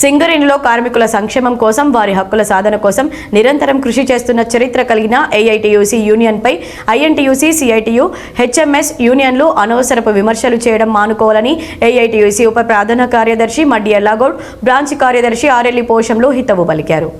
సింగరేణిలో కార్మికుల సంక్షేమం కోసం వారి హక్కుల సాధన కోసం నిరంతరం కృషి చేస్తున్న చరిత్ర కలిగిన ఏఐటీయూసీ యూనియన్పై ఐఎన్టీయూసీ సిఐటియు హెచ్ఎంఎస్ యూనియన్లు అనవసరపు విమర్శలు చేయడం మానుకోవాలని ఏఐటీయూసీ ఉప ప్రధాన కార్యదర్శి మడ్డి ఎల్లాగౌడ్ బ్రాంచ్ కార్యదర్శి ఆర్ఎల్ఈ పోషంలో హితవు పలికారు.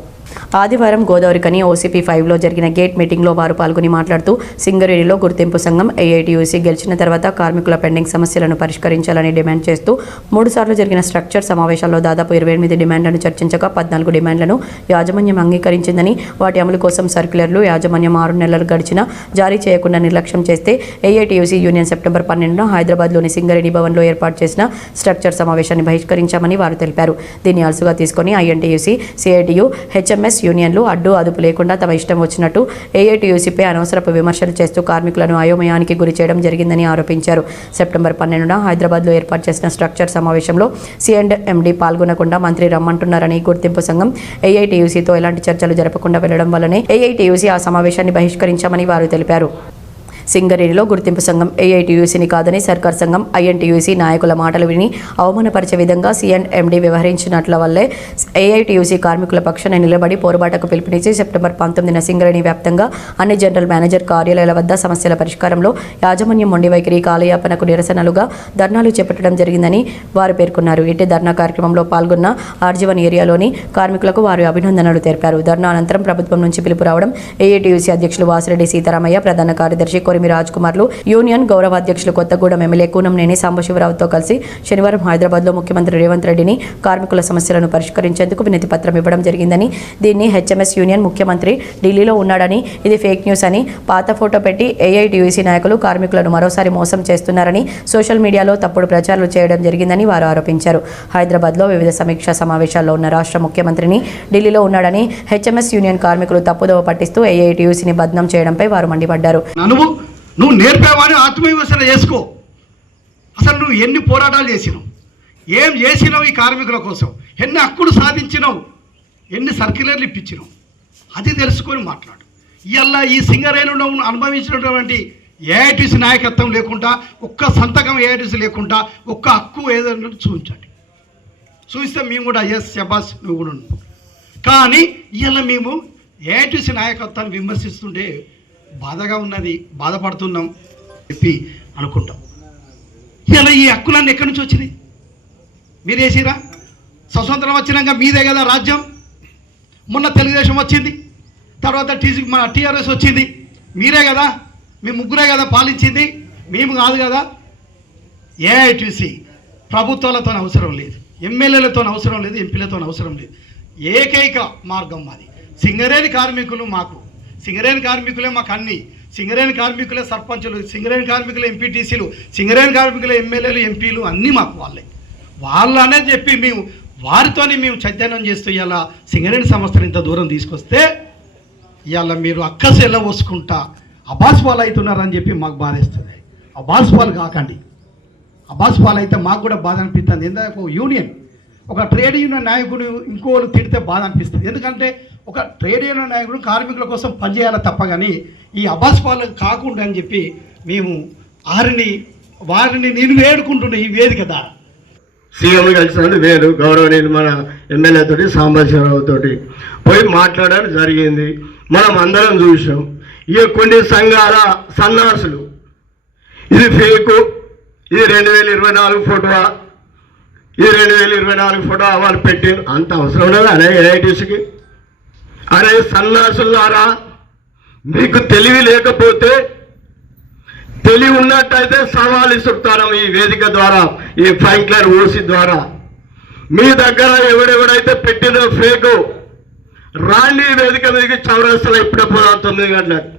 ఆదివారం గోదావరికని ఓసీపీ ఫైవ్లో జరిగిన గేట్ మీటింగ్లో వారు పాల్గొని మాట్లాడుతూ సింగరేణిలో గుర్తింపు సంఘం ఏఐటీయూసీ గెలిచిన తర్వాత కార్మికుల పెండింగ్ సమస్యలను పరిష్కరించాలని డిమాండ్ చేస్తూ మూడుసార్లు జరిగిన స్ట్రక్చర్ సమావేశాల్లో దాదాపు ఇరవై ఎనిమిది డిమాండ్లను చర్చించగా పద్నాలుగు డిమాండ్లను యాజమాన్యం అంగీకరించిందని వాటి అమలు కోసం సర్క్యులర్లు యాజమాన్యం ఆరు నెలలు గడిచినా జారీ చేయకుండా నిర్లక్ష్యం చేస్తే ఏఐటీయూసీ యూనియన్ సెప్టెంబర్ పన్నెండున హైదరాబాద్లోని సింగరేణి భవన్లో ఏర్పాటు చేసిన స్ట్రక్చర్ సమావేశాన్ని బహిష్కరించామని వారు తెలిపారు. దీన్ని అలసుగా తీసుకొని ఐఎన్టీయూసీ సిఐటియు హెచ్ఎంఎస్ యూనియన్లు అడ్డు అదుపు లేకుండా తమ ఇష్టం వచ్చినట్టు ఏఐటీయూసీపై అనవసరపు విమర్శలు చేస్తూ కార్మికులను అయోమయానికి గురి చేయడం జరిగిందని ఆరోపించారు. సెప్టెంబర్ పన్నెండున హైదరాబాద్లో ఏర్పాటు చేసిన స్ట్రక్చర్ సమావేశంలో సిఎండ్ ఎండీ పాల్గొనకుండా మంత్రి రమ్మంటున్నారని గుర్తింపు సంఘం ఏఐటీయూసీతో ఎలాంటి చర్చలు జరపకుండా వెళ్ళడం వల్లనే ఏఐటీయూసీ ఆ సమావేశాన్ని బహిష్కరించామని వారు తెలిపారు. సింగరేణిలో గుర్తింపు సంఘం ఏఐటీయూసీని కాదని సర్కార్ సంఘం ఐఎన్టీయూసీ నాయకుల మాటలు విని అవమానపరిచే విధంగా సిఎండ్ ఎండీ వ్యవహరించినట్ల వల్లే ఏఐటీయూసీ కార్మికుల పక్షాన నిలబడి పోరుబాటకు పిలుపునిచ్చి సెప్టెంబర్ పంతొమ్మిదిన సింగరేణి వ్యాప్తంగా అన్ని జనరల్ మేనేజర్ కార్యాలయాల వద్ద సమస్యల పరిష్కారంలో యాజమాన్యం మొండి వైఖరి కాలయాపనకు నిరసనలుగా ధర్నాలు చేపట్టడం జరిగిందని వారు పేర్కొన్నారు. ఇటు ధర్నా కార్యక్రమంలో పాల్గొన్న ఆర్జీవన్ ఏరియాలోని కార్మికులకు వారు అభినందనలు తెలిపారు. ధర్నా అనంతరం ప్రభుత్వం నుంచి పిలుపు రావడం ఏఐటీయూసీ అధ్యక్షులు వాసిరెడ్డి సీతారామయ్య ప్రధాన కార్యదర్శి పరిమి రాజ్ కుమార్లు యూనియన్ గౌరవ అధ్యక్షులు కొత్తగూడెం ఎమ్మెల్యే కూనంనేని సాంబశివరావుతో కలిసి శనివారం హైదరాబాద్లో ముఖ్యమంత్రి రేవంత్ రెడ్డిని కార్మికుల సమస్యలను పరిష్కరించేందుకు వినతి పత్రం ఇవ్వడం జరిగిందని దీన్ని హెచ్ఎంఎస్ యూనియన్ ముఖ్యమంత్రి ఢిల్లీలో ఉన్నాడని ఇది ఫేక్ న్యూస్ అని పాత ఫోటో పెట్టి ఏఐటీయూసీ నాయకులు కార్మికులను మరోసారి మోసం చేస్తున్నారని సోషల్ మీడియాలో తప్పుడు ప్రచారాలు చేయడం జరిగిందని వారు ఆరోపించారు. హైదరాబాద్లో వివిధ సమీక్షా సమావేశాల్లో ఉన్న రాష్ట్ర ముఖ్యమంత్రిని ఢిల్లీలో ఉన్నాడని హెచ్ఎంఎస్ యూనియన్ కార్మికులు తప్పుదోవ పట్టిస్తూ ఏఐటీయూసీని బద్నం చేయడంపై వారు మండిపడ్డారు. నువ్వు నువ్వు నేర్పావని ఆత్మవిమర్శన చేసుకో. అసలు నువ్వు ఎన్ని పోరాటాలు చేసినావు? ఏం చేసినావు ఈ కార్మికుల కోసం? ఎన్ని హక్కులు సాధించినావు? ఎన్ని సర్క్యులర్లు ఇప్పించినావు? అది తెలుసుకొని మాట్లాడు. ఇవాళ ఈ సింగరేణులో అనుభవించినటువంటి ఏఐటీసీ నాయకత్వం లేకుండా ఒక్క సంతకం ఏఐటీసీ లేకుండా ఒక్క హక్కు ఏదైనా చూపించండి. చూస్తే మేము కూడా ఎస్ శబాస్ నువ్వు కూడా కానీ ఇవాళ మేము ఏఐటీసీ నాయకత్వాన్ని విమర్శిస్తుంటే బాధగా ఉన్నది బాధపడుతున్నాం చెప్పి అనుకుంటాం. ఇలా ఈ హక్కులన్నీ ఎక్కడి నుంచి వచ్చినాయి? మీరు వేసిరా? స్వతంత్రం వచ్చినాక మీదే కదా రాజ్యం? మొన్న తెలుగుదేశం వచ్చింది తర్వాత టీసీ మన టీఆర్ఎస్ వచ్చింది మీరే కదా మీ ముగ్గురే కదా పాలించింది మేము కాదు కదా. ఏఐటీసీ ప్రభుత్వాలతో అవసరం లేదు ఎమ్మెల్యేలతో అవసరం లేదు ఎంపీలతో అవసరం లేదు. ఏకైక మార్గం మాది. సింగరేణి కార్మికులు మాకు సింగరేణి కార్మికులే మాకు అన్ని. సింగరేణి కార్మికులే సర్పంచులు సింగరేణి కార్మికులు ఎంపీటీసీలు సింగరేణి కార్మికులు ఎమ్మెల్యేలు ఎంపీలు అన్నీ మాకు వాళ్ళే. వాళ్ళనే చెప్పి మేము వారితోని మేము చైతన్యం చేస్తూ ఇలా సింగరేణి సంస్థను ఇంత దూరం తీసుకొస్తే ఇవాళ మీరు అక్కసు ఎలా అబాస్ పాలు అవుతున్నారని చెప్పి మాకు బాధేస్తుంది. అబాస్ పాలు కాకండి. అబాస్ పాలు అయితే మాకు కూడా బాధ అనిపిస్తుంది. ఎందుకంటే ఒక యూనియన్ ఒక ట్రేడ్ యూనియన్ నాయకుడు ఇంకోరు తిడితే బాధ అనిపిస్తుంది. ఎందుకంటే ఒక ట్రేడ్ యూనియన్ నాయకుడు కార్మికుల కోసం పనిచేయాలి తప్ప కానీ ఈ అబాస్ పాలు కాకుండా అని చెప్పి మేము వారిని వారిని నేను వేడుకుంటున్న ఈ వేదిక ద్వారా. సీఎం కలిసినందుకు వేరు గౌరవనీయులు మన ఎమ్మెల్యే తోటి సాంబశివరావు తోటి పోయి మాట్లాడడం జరిగింది. మనం అందరం చూసాం ఇక కొన్ని సంఘాల సన్నాసులు ఇది ఫేకు ఇది రెండు వేల ఇరవై నాలుగు ఫోటో ఇది రెండు వేల ఇరవై నాలుగు ఫోటో వాళ్ళు పెట్టి అంత అవసరం లేదు అనే ఏఐటీసీకి అరే సన్నాసులారా మీకు తెలివి లేకపోతే తెలివి ఉన్నట్టయితే సవాల్ ఇస్తుంటాను ఈ వేదిక ద్వారా ఈ ఫ్రాంక్లర్ ఓసి ద్వారా. మీ దగ్గర ఎవడెవడైతే పెట్టిందో ఫేకు రాండి వేదిక మీదకి చౌరస్తలో ఇప్పుడే పోదా తొమ్మిది గంటలకు.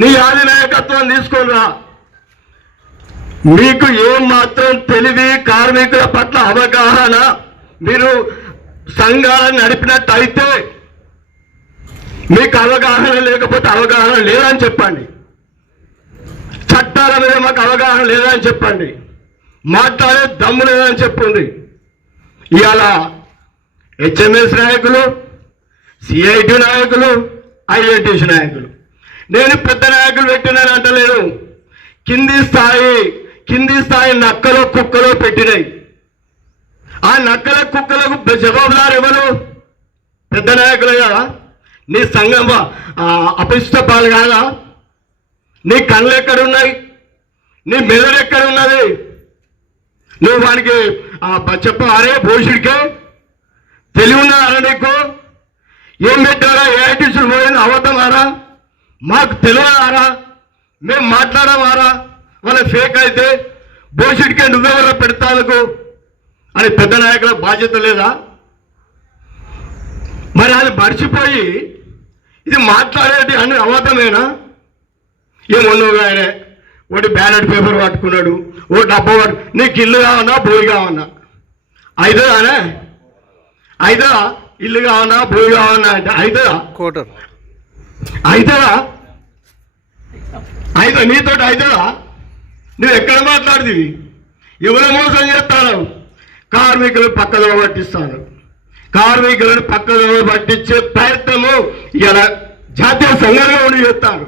నీ ఆధినాయకత్వం తీసుకోరా మీకు ఏం మాత్రం తెలివి కార్మికుల పట్ల అవగాహన మీరు సంఘాలను నడిపినట్టయితే మీకు అవగాహన లేకపోతే అవగాహన లేదని చెప్పండి. చట్టాల మీద మాకు అవగాహన లేదని చెప్పండి. మాట్లాడే దమ్ము లేదని చెప్పండి. ఇవాళ హెచ్ఎంఎస్ నాయకులు సిఐటి నాయకులు ఐఐటిసి నాయకులు. నేను పెద్ద నాయకులు పెట్టినాను అంటలేను కింది స్థాయి కింది స్థాయి నక్కలో కుక్కలో పెట్టినాయి. ఆ నక్కల కుక్కలకు జవాబుదారు ఎవరు? పెద్ద నాయకులు కదా. నీ సంఘం అపిష్ట పాలు కాదా? నీ కళ్ళు ఎక్కడున్నాయి? నీ మెదడు ఎక్కడున్నది? నువ్వు వానికి చెప్ప అరే చెప్పారే భూషుడికే? తెలివి ఉన్నదారా నీకు? ఏం పెట్టారా? ఏ ఐటీసీ పోయింది అవద్దమారా మాకు తెలియదారా మేము మాట్లాడమారా? వాళ్ళ ఫేక్ అయితే భూషుడికే నువ్వెవరో పెడతాలకు అని పెద్ద నాయకుల బాధ్యత లేదా? మరి అది మర్చిపోయి ఇది మాట్లాడేది అని అబద్ధమేనా? ఏమన్నావు ఆయన ఒకటి బ్యాలెట్ పేపర్ పట్టుకున్నాడు ఓ డబ్బా పట్టు నీకు ఇల్లు కావన్నా భూమి కావన్నా అయితదానే అయితదా ఇల్లు కావన్నా భూమి కావన్నా అంటే అయితదా కోటర్ అయితదా అయితే నీతోటి అయితదా నువ్వు ఎక్కడ మాట్లాడుతుంది ఎవరు మోసం చేస్తాను కార్మికులు పక్కదో పట్టిస్తాను కార్మికులను పక్కదో పట్టించే ప్రయత్నము ఇలా జాతీయ సంఘంగా ఉండి చేస్తాను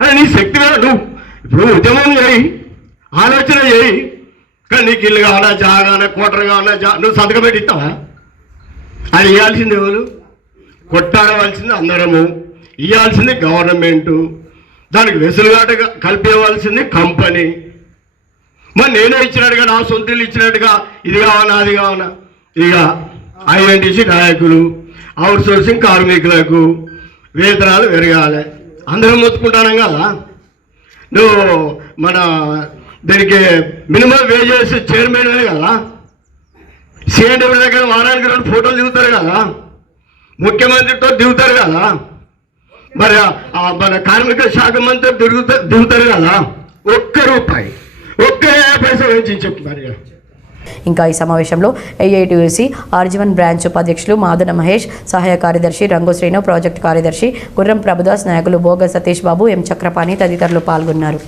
అని నీ శక్తి కదా నువ్వు. ఇప్పుడు ఉద్యమం చేయి ఆలోచన చేయి. కానీ నీకు ఇల్లు కావాలా జాగానా కోటర కావాలా జా నువ్వు సంతకం పెట్టిస్తావా? అది ఇవ్వాల్సింది ఎవరు? కొట్టాడవలసింది అందరము. ఇవ్వాల్సింది గవర్నమెంటు. దానికి వెసులుగాట కల్పించవలసింది కంపెనీ. మరి నేనే ఇచ్చినట్టుగా నా సొంతలు ఇచ్చినట్టుగా ఇది కావాలా అది కావాలా? ఇక ఐఎన్టీసీ నాయకులు అవుట్ సోర్సింగ్ కార్మికులకు వేతనాలు పెరగాలి. అందరం మొత్తుకుంటానం కదా? నువ్వు మన దీనికి మినిమం వేజెస్ చైర్మన్ కదా? సిఎండబ్ల్యూ దగ్గర వారానికి రెండు ఫోటోలు దిగుతారు కదా? ముఖ్యమంత్రితో దిగుతారు కదా? మరి మన కార్మిక శాఖ మంత్రి దిగుతా దిగుతారు కదా? ఒక్క రూపాయి ఒక్క యాభై పైసలు వేయించి చెప్పు మరి. ఇంకా ఈ సమావేశంలో ఏఐటీయూసీ ఆర్జీవన్ బ్రాంచ్ ఉపాధ్యక్షులు మాదన మహేష్ సహాయ కార్యదర్శి రంగు శ్రీను ప్రాజెక్ట్ కార్యదర్శి గుర్రం ప్రభుదాస్ నాయకులు భోగ సతీష్ బాబు ఎం చక్రపాణి తదితరులు పాల్గొన్నారు.